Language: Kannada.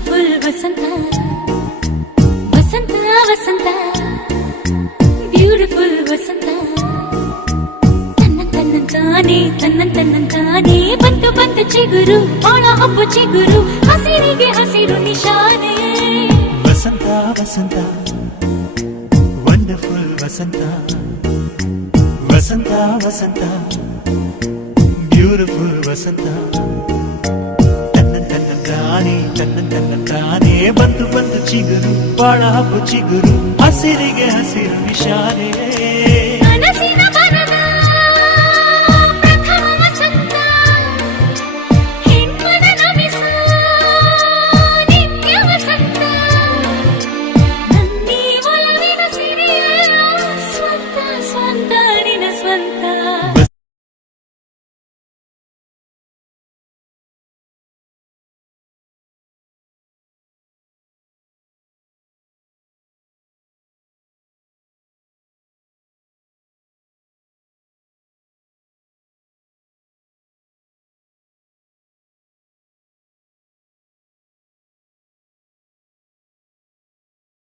ಬ್ಯೂಟಿಫುಲ್ ವಸಂತ ವಸಂತ ವಸಂತ ಬ್ಯೂಟಿಫುಲ್ ವಸಂತ ತನ್ನಂತಾನೆ ಬಂತು ಬಂತು ಚಿಗುರು ಬಾಳ ಹಬ್ಬ ಚಿಗುರು ಹಸಿರಿಗೆ ಹಸಿರು ನಿಶಾನೆ ವಸಂತ ವಸಂತ ವಂಡರ್ಫುಲ್ ವಸಂತ ವಸಂತ ವಸಂತ ಬ್ಯೂಟಿಫುಲ್ ವಸಂತ ತನ್ನಂತಾನೆ ಬಂತು ಬಂತು ಚಿಗುರು ಬಾಳ ಹಬ್ಬ ಚಿಗುರು ಹಸಿರಿಗೆ ಹಸಿರು ನಿಶಾನೆ